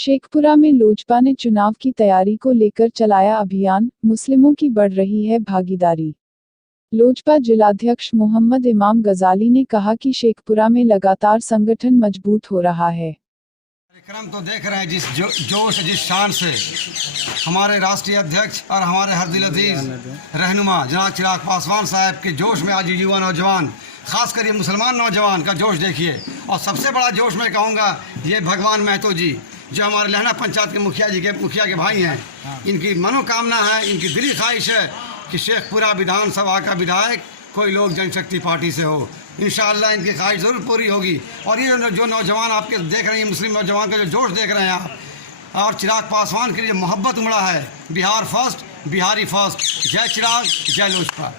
शेखपुरा में लोजपा ने चुनाव की तैयारी को लेकर चलाया अभियान, मुस्लिमों की बढ़ रही है भागीदारी। लोजपा जिलाध्यक्ष मोहम्मद इमाम गजाली ने कहा कि शेखपुरा में लगातार संगठन मजबूत हो रहा है। कार्यक्रम तो देख रहे हैं जिस जोश जिस शान से हमारे राष्ट्रीय अध्यक्ष और हमारे हर दिल अजीज रहनुमा जनाब चिराग पासवान साहब के जोश में आज युवा नौजवान, खासकर ये मुसलमान नौजवान का जोश देखिए। और सबसे बड़ा जोश मैं कहूँगा ये भगवान महतो जी जो हमारे लहना पंचायत के मुखिया के भाई हैं, इनकी मनोकामना है, इनकी दिली ख्वाहिश है कि शेखपुरा विधानसभा का विधायक कोई लोक जनशक्ति पार्टी से हो। इंशाअल्लाह इनकी ख्वाहिश ज़रूर पूरी होगी। और ये जो नौजवान आपके देख रहे हैं, मुस्लिम नौजवान का जो जोश देख रहे हैं आप, और चिराग पासवान की जो मोहब्बत उमड़ा है, बिहार फर्स्ट, बिहारी फर्स्ट। जय चिराग, जय लोजपा।